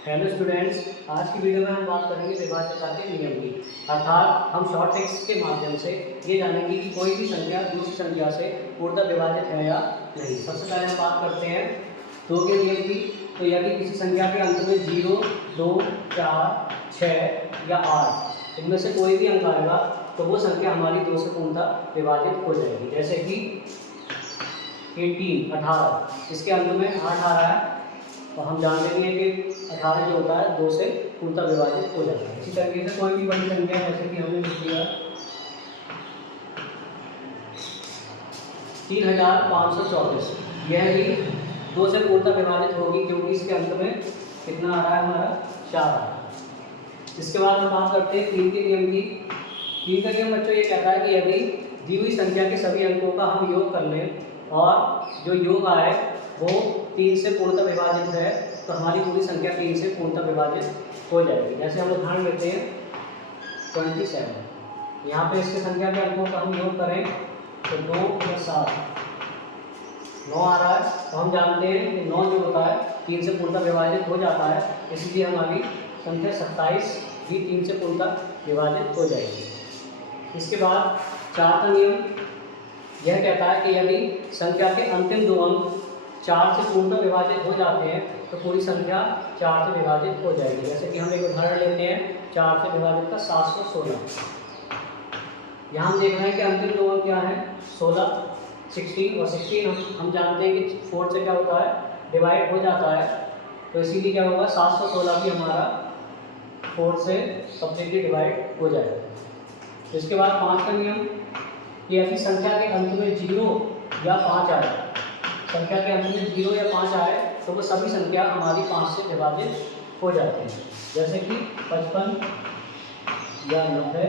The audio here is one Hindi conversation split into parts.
हेलो स्टूडेंट्स, आज की वीडियो में हम बात करेंगे विभाज्यता के नियम की। अर्थात हम शॉर्ट टेक्स्ट के माध्यम से ये जानेंगे कि कोई भी संख्या दूसरी संख्या से पूर्णतः विभाजित है या नहीं। सबसे पहले हम बात करते हैं दो के नियम की। तो यदि किसी संख्या के अंत में 0, 2, 4, 6 या 8 इनमें से कोई भी अंक आएगा तो वो संख्या हमारी 2 से पूर्णतः विभाजित हो जाएगी। जैसे कि 18, इसके अंत में 8 आ रहा है और हम जानते हैं कि 18 जो होता है 2 से पूर्णतः विभाजित हो जाता है। इसी तरीके से कोई भी बड़ी संख्या जैसे कि हमने लिख लिया 3524, यह भी 2 से पूर्णतः विभाजित होगी क्योंकि इसके अंत में कितना आ रहा है हमारा 4 आ रहा है। इसके बाद हम बात करते हैं 3 के नियम की। 3 का नियम बच्चों ये कहता है कि यदि दी हुई संख्या के सभी अंकों का हम योग कर लें और जो योग आए वो 3 से पूर्णतः विभाजित है तो हमारी पूरी संख्या 3 से पूर्णतः विभाजित हो जाएगी। जैसे हम उदाहरण लेते हैं 27। यहाँ पे इसके संख्या के अंकों का हम योग करें तो 2 + 7 9 आ रहा है। तो हम जानते हैं कि 9 जो होता है 3 से पूर्णतः विभाजित हो जाता है, इसलिए हमारी संख्या 27 भी 3 से पूर्णतः विभाजित हो जाएगी। इसके बाद 4 का नियम यह कहता है कि यदि संख्या के अंतिम 2 अंक 4 से पूर्णतः विभाजित हो जाते हैं तो पूरी संख्या 4 से विभाजित हो जाएगी। जैसे कि हम एक उदाहरण लेते हैं 4 से विभाजित का 716। यहाँ हम देख रहे हैं कि अंतिम 2 अंक क्या है 16, 16 और 16 हम जानते हैं कि 4 से क्या होता है डिवाइड हो जाता है, तो इसीलिए क्या होगा 716 भी हमारा 4 से कम्प्लीटली डिवाइड हो जाएगा। इसके बाद 5 का नियम कि यदि संख्या के अंत में 0 या 5 आए, संख्या के अंत में 0 या 5 आए तो वो सभी संख्या हमारी 5 से विभाजित हो जाती है। जैसे कि 55 या 90,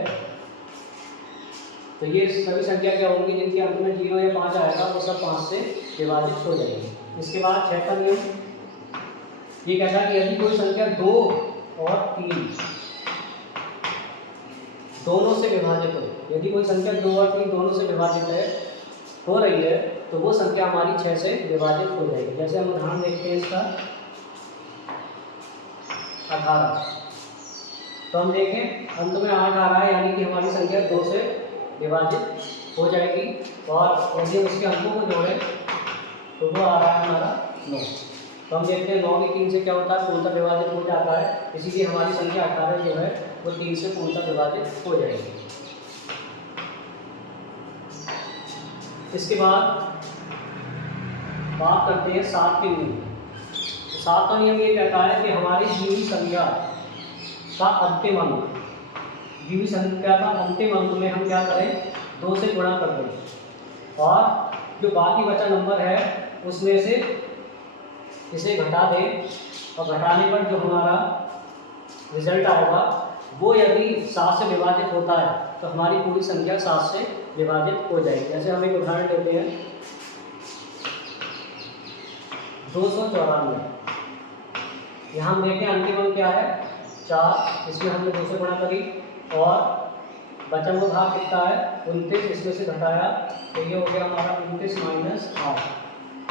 तो ये सभी संख्या क्या होंगी जिनके अंत में 0 या 5 आएगा वो सब 5 से विभाजित हो जाएगी। इसके बाद 6 का नियम ये कहता है कि यदि कोई संख्या 2 और 3 दोनों से विभाजित हो, यदि कोई संख्या 2 और 3 दोनों से विभाजित हो रही है तो वो संख्या हमारी 6 से विभाजित हो जाएगी। जैसे हम उदाहरण देखते हैं इसका 18। तो हम देखें अंत में 8 आ रहा है यानी कि हमारी संख्या 2 से विभाजित हो जाएगी और यदि हम इसके अंकों को जोड़ें तो वो आ रहा है हमारा 9। तो हम देखते हैं 9 की 3 से क्या होता है पूर्णतः विभाजित हो जाता है, इसीलिए हमारी संख्या 18 जो है वो 3 से पूर्णतः विभाजित हो जाएगी। इसके बाद बात करते हैं 7 के नियम। 7 का नियम ये कहता है कि हमारी दी हुई संख्या का अंतिम अंक, दी हुई संख्या का अंतिम अंक में हम क्या करें 2 से गुणा कर दें और जो बाकी बचा नंबर है उसमें से इसे घटा दें और घटाने पर जो हमारा रिजल्ट आएगा वो यदि 7 से विभाजित होता है तो हमारी पूरी संख्या 7 से विभाजित हो जाएगी। जैसे हम एक उदाहरण लेते हैं 294। यहाँ हम देखें अंतिम अंक क्या है 4, इसमें हमने 2 से गुणा करी और बचा हुआ भाग कितना है 29, इसमें से घटाया तो ये हो गया हमारा 29 - 8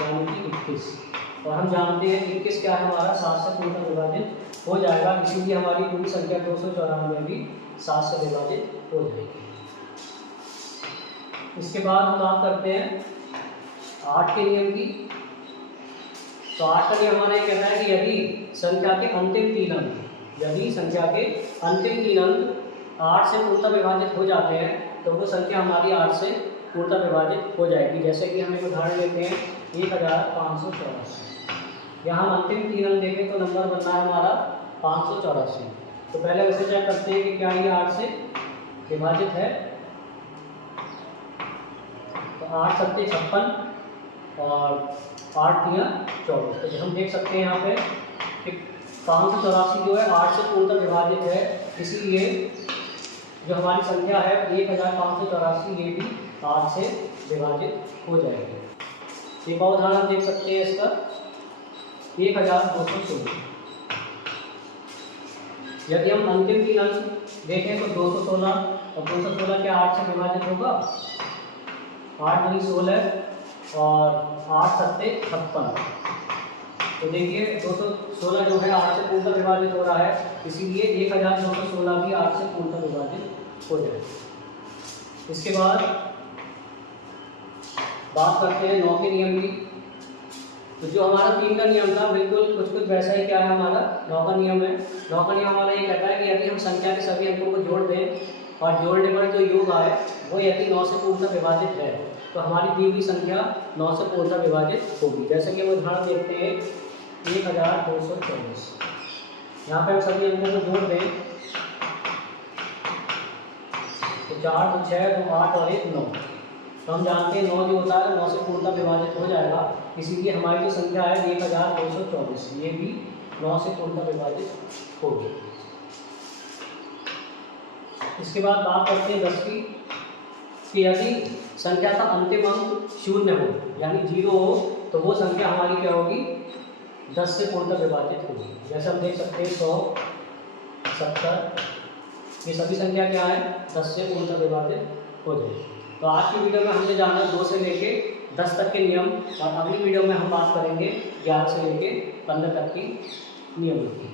यानी कि 21। और हम जानते हैं 21 क्या है हमारा 7 से पूर्णतः विभाजित हो जाएगा, इसीलिए हमारी पूरी संख्या 294 भी 7 से विभाजित हो जाएगी। इसके बाद हम बात करते हैं 8 के नियम की। तो 8 का नियम हमारा ये कहता है कि यदि संख्या के अंतिम 3 अंक, यदि संख्या के अंतिम 3 अंक 8 से पूर्णतः विभाजित हो जाते हैं तो वो संख्या हमारी 8 से पूर्णतः विभाजित हो जाएगी। जैसे कि हम एक उदाहरण लेते हैं 1584। यहाँ हम अंतिम 3 अंक देखें तो नंबर बन रहा है हमारा 584। तो पहले उसे चेक करते हैं कि क्या ये 8 से विभाजित है। तो 8 × 7 = 56 और 8 × 3 = 24। तो हम देख सकते हैं यहाँ पे कि 584 जो है 8 से पूर्णतः विभाजित है, इसीलिए जो हमारी संख्या है 1584 ये भी 8 से विभाजित हो जाएगी। एक और उदाहरण देख सकते हैं इसका 1216। यदि हम अंतिम 3 अंक देखें तो 216 और 216 क्या 8 से विभाजित होगा, 8 × 16 और 8 × 7 = 56। तो देखिए 216 जो है 8 से पूर्णतः विभाजित हो रहा है, इसीलिए 1216 भी 8 से पूर्णतः विभाजित हो जाएगा। इसके बाद बात करते हैं 9 के नियम की। तो जो हमारा 3 का नियम था बिल्कुल कुछ वैसा ही क्या है हमारा 9 का नियम है। 9 का नियम हमारा ये कहता है कि यदि हम संख्या के सभी अंकों को जोड़ दें और जोड़ने पर जो योग आए वो यदि 9 से पूर्णतः विभाजित है तो हमारी दी हुई संख्या 9 से पूर्णतः विभाजित होगी। जैसे कि हम उदाहरण देखते हैं 1224। यहाँ पे हम सभी अंकों को जोड़ दें तो 4 2 6 2 8 और 1 9। तो हम जानते हैं 9 जो होता है 9 से पूर्णतः विभाजित हो जाएगा, इसीलिए हमारी जो संख्या है 1224 ये भी 9 से पूर्णतः विभाजित होगी। इसके बाद बात करते हैं 10 की कि यदि संख्या का अंतिम अंक 0 हो यानी 0 हो तो वो संख्या हमारी क्या होगी 10 से पूर्णतः विभाजित होगी। जैसे हम देख सकते हैं 100 70 ये सभी संख्या क्या है 10 से पूर्णतः विभाजित हो जाएगी। तो आज की वीडियो में हमने जाना 2 से लेके 10 तक के नियम और अगली वीडियो में हम बात करेंगे 11 से लेके 15 तक की नियमों की।